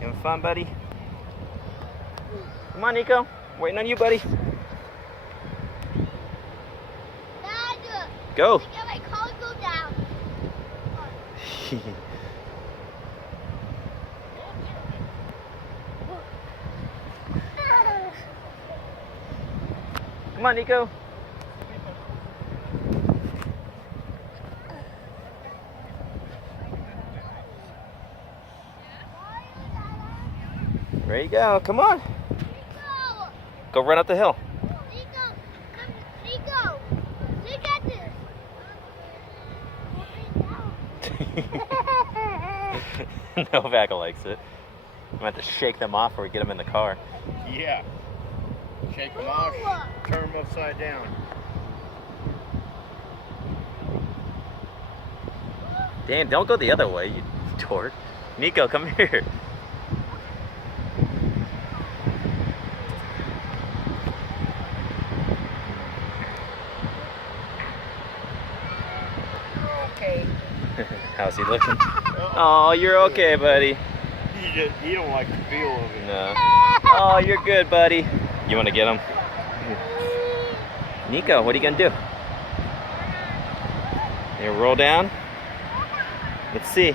Having fun, buddy? Come on, Nico. Waiting on you, buddy. Dad, Go. get my car go down. Come on, Nico. There you go. Come on. Nico, Go run up the hill. Nico, Nico, look at this. Novak likes it. I'm going to have to shake them off before we get them in the car. Yeah. Shake them off, turn them upside down. Dan, don't go the other way, you dork. Nico, come here. Okay. How's he looking? Oh, you're okay, buddy. You don't like the feel of it. No. Oh, you're good, buddy. You want to get him? Nico, what are you going to do? You roll down? Let's see.